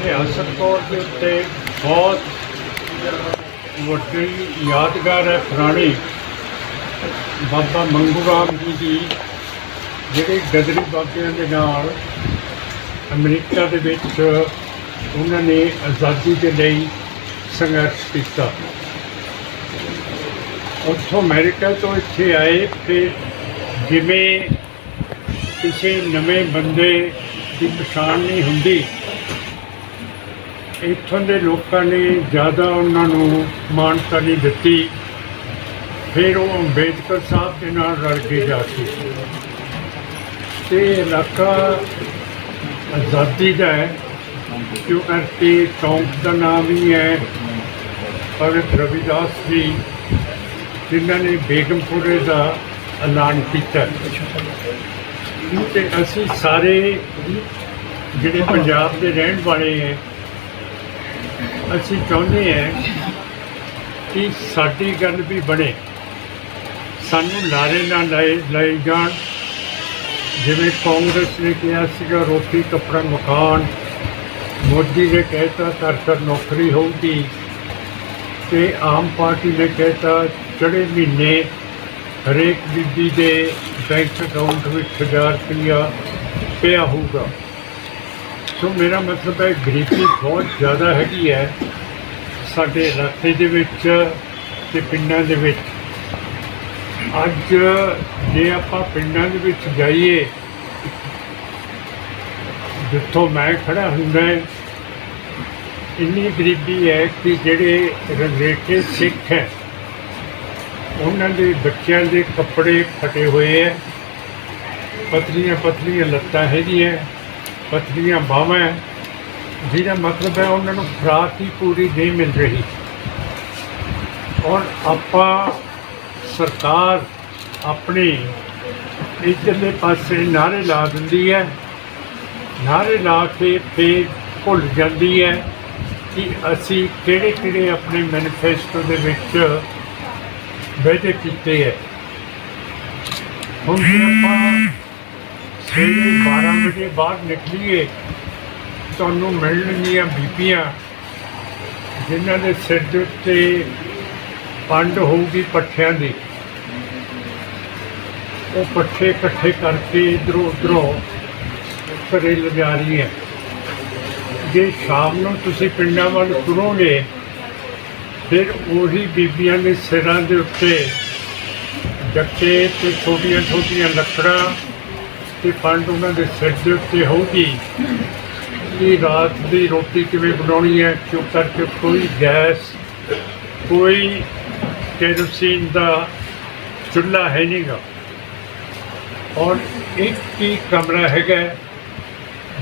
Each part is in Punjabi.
ਇਤਿਹਾਸਕ ਤੌਰ ਦੇ ਉੱਤੇ ਬਹੁਤ ਵੱਡੀ ਯਾਦਗਾਰ ਹੈ ਪੁਰਾਣੀ ਬਾਬਾ ਮੰਗੂ ਰਾਮ ਜੀ ਦੀ, ਜਿਹੜੇ ਗਦਰੀ ਬਾਬਿਆਂ ਦੇ ਨਾਲ ਅਮਰੀਕਾ ਦੇ ਵਿੱਚ ਉਹਨਾਂ ਨੇ ਆਜ਼ਾਦੀ ਦੇ ਲਈ ਸੰਘਰਸ਼ ਕੀਤਾ। ਉੱਥੋਂ ਅਮਰੀਕਾ ਤੋਂ ਇੱਥੇ ਆਏ ਫਿਰ ਜਿਵੇਂ ਕਿਸੇ ਨਵੇਂ ਬੰਦੇ ਦੀ ਪਛਾਣ ਨਹੀਂ ਹੁੰਦੀ ਇੱਥੋਂ ਦੇ ਲੋਕਾਂ ਨੇ ਜ਼ਿਆਦਾ ਉਹਨਾਂ ਨੂੰ ਮਾਨਤਾ ਨਹੀਂ ਦਿੱਤੀ। ਫਿਰ ਉਹ ਅੰਬੇਦਕਰ ਸਾਹਿਬ ਦੇ ਨਾਲ ਰਲ ਕੇ ਜਾ ਕੇ। ਤੇ ਇਲਾਕਾ ਆਜ਼ਾਦੀ ਦਾ ਹੈ। ਕਿਉਂ ਕਰਕੇ ਚੌਂਕ ਦਾ ਨਾਮ ਹੀ ਹੈ। ਭਗਤ ਰਵਿਦਾਸ ਜੀ, ਜਿਨ੍ਹਾਂ ਨੇ ਬੇਗਮਪੁਰੇ ਦਾ ਐਲਾਨ ਕੀਤਾ। ਤੇ ਅਸੀਂ ਸਾਰੇ ਜਿਹੜੇ ਪੰਜਾਬ ਦੇ ਰਹਿਣ ਵਾਲੇ ਹੈ ਅਸੀਂ ਚਾਹੁੰਦੇ ਹਾਂ ਕਿ ਸਾਡੀ ਗੱਲ ਵੀ ਬਣੇ। ਸਾਨੂੰ ਲਾਰੇ ਨਾ ਲਾਏ ਲਾਏ ਜਾਣ। ਜਿਵੇਂ ਕਾਂਗਰਸ ਨੇ ਕਿਹਾ ਸੀਗਾ, ਰੋਟੀ, ਕੱਪੜਾ, ਮਕਾਨ। ਮੋਦੀ ਨੇ ਕਹਿਤਾ, ਘਰ ਘਰ ਨੌਕਰੀ ਹੋਊਗੀ। ਤੇ ਆਮ ਪਾਰਟੀ ਨੇ ਕਹਿਤਾ ਚੜੇ ਮਹੀਨੇ ਹਰੇਕ ਬੀਬੀ ਦੇ ਬੈਂਕ ਅਕਾਊਂਟ ਵਿੱਚ 1000 ਰੁਪਇਆ ਪਿਆ ਹੋਊਗਾ। ਸੋ ਮੇਰਾ ਮਤਲਬ ਹੈ, ਗਰੀਬੀ ਬਹੁਤ ਜ਼ਿਆਦਾ ਹੈਗੀ ਹੈ ਸਾਡੇ ਇਲਾਕੇ ਦੇ ਵਿੱਚ ਤੇ ਪਿੰਡਾਂ ਦੇ ਵਿੱਚ। ਅੱਜ ਜੇ ਆਪਾਂ ਪਿੰਡਾਂ ਦੇ ਵਿੱਚ ਜਾਈਏ, ਜਿੱਥੋਂ ਮੈਂ ਖੜਾ ਹੁੰਦਾ ਇੰਨੀ ਗਰੀਬੀ ਹੈ ਕਿ ਜਿਹੜੇ ਰਿਲੇਟਿਵ ਸਿੱਖ ਹੈ, ਉਹਨਾਂ ਦੇ ਬੱਚਿਆਂ ਦੇ ਕੱਪੜੇ ਫਟੇ ਹੋਏ ਹੈ ਪਤਲੀਆਂ ਪਤਲੀਆਂ ਲੱਤਾਂ ਹੈਗੀਆਂ। ਪਤਲੀਆਂ ਬਾਹਾਂ ਜਿਹਦਾ ਮਤਲਬ ਹੈ ਉਹਨਾਂ ਨੂੰ ਖੁਰਾਕ ਹੀ ਪੂਰੀ ਨਹੀਂ ਮਿਲ ਰਹੀ। ਔਰ ਆਪਾਂ ਸਰਕਾਰ ਆਪਣੀ ਇਧਰਲੇ ਪਾਸੇ ਨਾਰੇ ਲਾ ਦਿੰਦੀ ਹੈ ਨਾਰੇ ਲਾ ਕੇ ਫੇ ਭੁੱਲ ਜਾਂਦੀ ਹੈ ਕਿ ਅਸੀਂ ਕਿਹੜੇ ਕਿਹੜੇ ਆਪਣੇ ਮੈਨੀਫੈਸਟੋ ਦੇ ਵਿੱਚ ਵਾਅਦੇ ਕੀਤੇ ਹੈ। ਹੁਣ ਆਪਾਂ 6 ਤੋਂ ਵਜੇ ਬਾਹਰ ਨਿਕਲੀਏ, ਤੁਹਾਨੂੰ ਮਿਲਣਗੀਆਂ ਬੀਬੀਆਂ, ਜਿਨ੍ਹਾਂ ਦੇ ਸਿਰ ਦੇ ਉੱਤੇ ਪੰਡ ਹੋਊਗੀ ਪੱਠਿਆਂ ਦੀ। ਉਹ ਪੱਠੇ ਇਕੱਠੇ ਕਰਕੇ ਇਧਰੋਂ ਉਧਰੋਂ ਘਰੇ ਲਗਾ ਰਹੀ ਹੈ ਜੇ ਸ਼ਾਮ ਨੂੰ ਤੁਸੀਂ ਪਿੰਡਾਂ ਵੱਲ ਤੁਰੋਗੇ, ਫਿਰ ਉਹੀ ਬੀਬੀਆਂ ਦੇ ਸਿਰਾਂ ਦੇ ਉੱਤੇ ਜੱਕੇ ਤੇ ਛੋਟੀਆਂ ਛੋਟੀਆਂ ਲੱਕੜਾਂ ਤੇ ਪੰਡ ਉਹਨਾਂ ਦੇ ਸਿਰ ਦੇ ਉੱਤੇ ਹੋਊਗੀ। ਕਿ ਰਾਤ ਦੀ ਰੋਟੀ ਕਿਵੇਂ ਬਣਾਉਣੀ ਹੈ? ਕਿਉਂ ਕਰਕੇ ਕੋਈ ਗੈਸ ਕੋਈ ਕੈਰੋਸੀਨ ਦਾ ਚੁੱਲ੍ਹਾ ਹੈ ਨਹੀਂਗਾ। ਔਰ ਇੱਕ ਹੀ ਕਮਰਾ ਹੈਗਾ ਹੈ,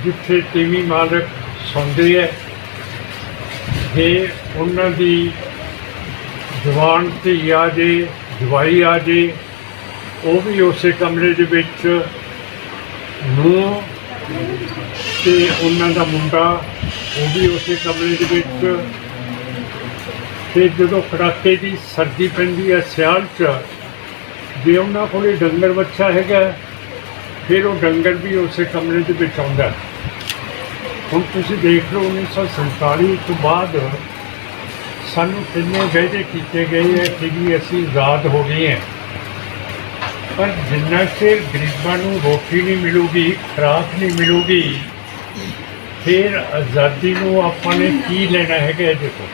ਜਿੱਥੇ ਤੀਵੀਂ ਮਾਲਕ ਸੌਂਦੇ ਹੈ। ਜੇ ਉਹਨਾਂ ਦੀ ਜਵਾਨ ਧੀ ਆ ਜੇ ਜਵਾਈ ਆ ਜੇ ਉਹ ਵੀ ਉਸੇ ਕਮਰੇ ਦੇ ਵਿੱਚ ਨੂੰ ਤੇ ਉਹਨਾਂ ਦਾ ਮੁੰਡਾ, ਉਹ ਵੀ ਉਸੇ ਕਮਰੇ ਦੇ ਵਿੱਚ। ਤੇ ਜਦੋਂ ਕੜਾਕੇ ਦੀ ਸਰਦੀ ਪੈਂਦੀ ਹੈ ਸਿਆਲ 'ਚ, ਜੇ ਉਹਨਾਂ ਕੋਲੇ ਡੰਗਰ ਬੱਚਾ ਹੈਗਾ, ਫਿਰ ਉਹ ਡੰਗਰ ਵੀ ਉਸੇ ਕਮਰੇ ਦੇ ਵਿੱਚ ਆਉਂਦਾ ਹੁਣ ਤੁਸੀਂ ਦੇਖ ਲਓ 1947 ਤੋਂ ਬਾਅਦ ਸਾਨੂੰ ਕਿੰਨੇ ਵਾਅਦੇ ਕੀਤੇ ਗਏ ਹੈ ਕਿ ਵੀ ਅਸੀਂ ਆਜ਼ਾਦ ਹੋ ਗਏ ਹਾਂ। ਪਰ ਜਿੰਨਾ ਚਿਰ ਗਰੀਬਾਂ ਨੂੰ ਰੋਟੀ ਨਹੀਂ ਮਿਲੂਗੀ, ਖੁਰਾਕ ਨਹੀਂ ਮਿਲੂਗੀ, ਫਿਰ ਆਜ਼ਾਦੀ ਨੂੰ ਆਪਾਂ ਨੇ ਕੀ ਲੈਣਾ ਹੈਗਾ ਇਹਦੇ ਤੋਂ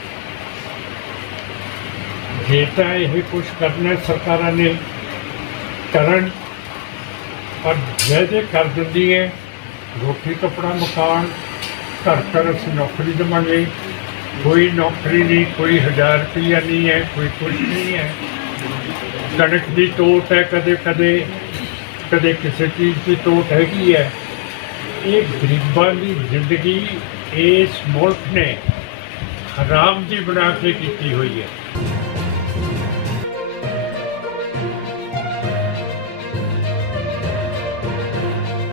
ਜੇ ਤਾਂ ਇਹ ਕੁਝ ਕਰਨਾ ਸਰਕਾਰਾਂ ਨੇ ਕਰਨ, ਪਰ ਜੇ ਜੇ ਕਰ ਦਿੰਦੀ ਹੈ, ਰੋਟੀ, ਕੱਪੜਾ, ਮਕਾਨ, ਘਰ ਘਰ ਅਸੀਂ ਨੌਕਰੀ ਦੇਵਾਂਗੇ। ਕੋਈ ਨੌਕਰੀ ਨਹੀਂ, ਕੋਈ ਹਜ਼ਾਰ ਰੁਪਈਆ ਨਹੀਂ ਹੈ, ਕੋਈ ਕੁਝ ਨਹੀਂ ਹੈ। ਕਣਕ ਦੀ ਟੋਟ ਹੈ, ਕਦੇ ਕਦੇ ਕਦੇ ਕਿਸੇ ਚੀਜ਼ ਦੀ ਟੋਟ ਹੈਗੀ ਹੈ। ਇਹ ਗਰੀਬਾਂ ਦੀ ਜ਼ਿੰਦਗੀ ਇਸ ਮੁਲਕ ਨੇ ਹਰਾਮ ਦੀ ਬਣਾ ਕੇ ਕੀਤੀ ਹੋਈ ਹੈ।